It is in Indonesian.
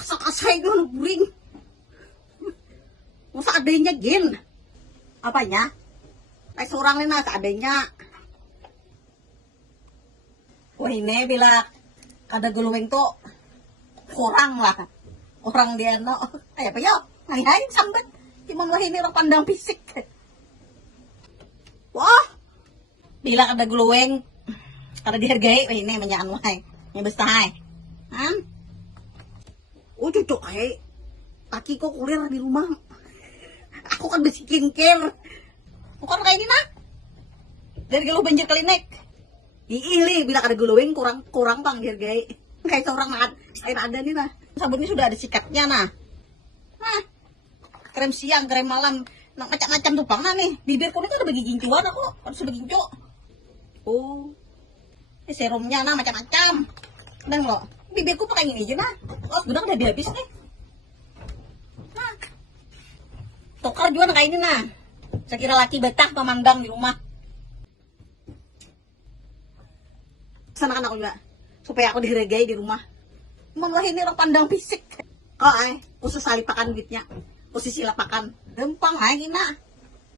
Kasay ko ng buring. Masa adanya gin. Apanya? Ay seorang rin na adanya. Wah ini bila kada guluwing to kurang lah. Orang dia no. Ay apa yo? Ay sambat. Timon wah ini orang pandang fisik. Wah. Bila kada guluwing kada dihargai wah ini manyaan wah. Nya bestahay. Han? Oh cocok ay. Kaki ko kulir di rumah. Aku kan besi skincare. Bukan kayak ini nak. Dari galuh banjir klinik. Iili bila ada glowing kurang bang dihargai. Kayak seorang air ada nih nah. Sabunnya sudah ada sikatnya nah. Nah. Krem siang, krem malam, nah, macam-macam tuh bang nah nih. Bibirku ini kan ada bagi gincuan aku, harus bagi gincu. Oh. Ini serumnya nah macam-macam. Dan lo, bibirku pakai ini aja nah. Oh, sudah udah habis nih. Nah. Tokar juga kayak ini nah. Saya kira laki betah memandang di rumah. Sana aku juga supaya aku dihargai di rumah. Malah ini orang pandang fisik. Kok ay, khusus salipakan duitnya. Posisi lapakan. Gampang ay, nah.